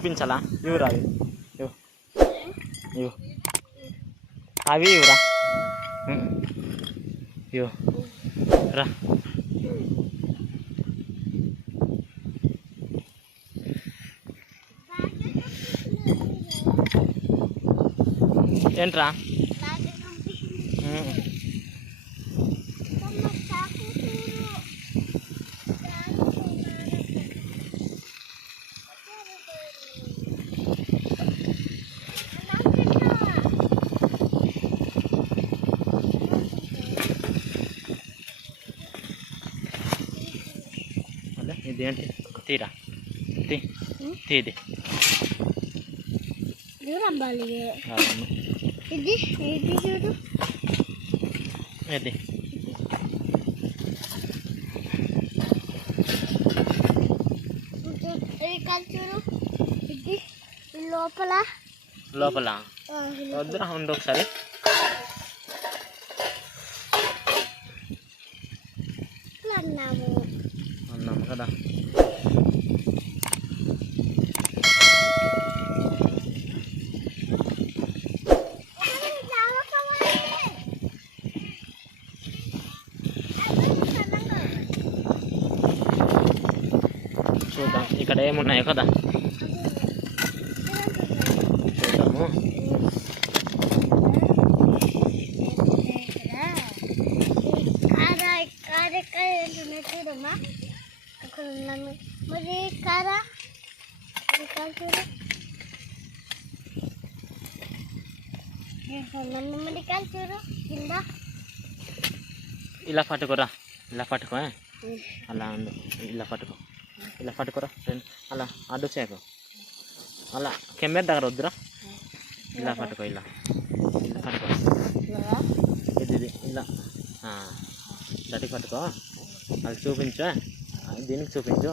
చూపించాలా? ఇవ్వరా అవి, ఇవ్వు ఇవ్వు అవి ఇవ్వరా, ఇవ్వు రా. ఏంట్రా? ఇది ఏంటి? తీరా, తీది ఇది చూడు, ఇది చూడు, ఇది లోపల లోపల వద్దురా, ఉండు ఒకసారి. అన్నాము కదా. చూద్దాం ఇక్కడ ఏమున్నాయో కదా, చూద్దాము. చూడమ్మా, అక్కడ ఉన్నాను మరి కారా చూడు, మామిడికాయలు చూడు కింద. ఇలా పట్టుకోరా, ఇలా పట్టుకో, అలా ఉండు, ఇలా పట్టుకో, ఇలా పట్టుకోరా ఫ్రెండ్, అలా అడ్డు చేయకు, అలా కెమెరా దగ్గర వద్దురా, ఇలా పట్టుకో, ఇలా ఇలా పట్టుకో, ఇది ఇలా గట్టి పట్టుకో, అది చూపించు, దీనికి చూపించు,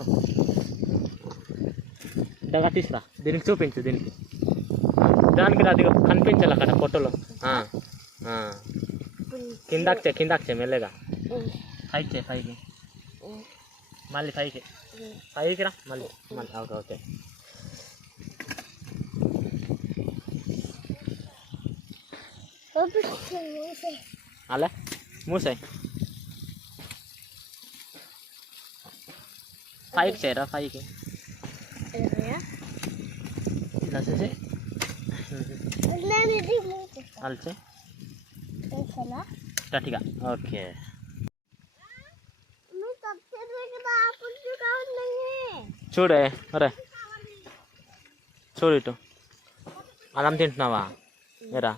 దగ్గర తీసుకురా, దీనికి చూపించు, దీనికి దానికి అది కనిపించాలి అక్కడ ఫోటోలో. కిందకి మెల్లగా పైకి పైకి, మళ్ళీ పైకి రా, మళ్ళీ ఓకే ఓకే. అలా మూసాయి, పైకి చేయరా, పైకి ఇలా చేసి అల్చే గట్టిగా. ఓకే, చూడే, అరే చూడు ఇటు, అన్నం తింటున్నావా? ఏరా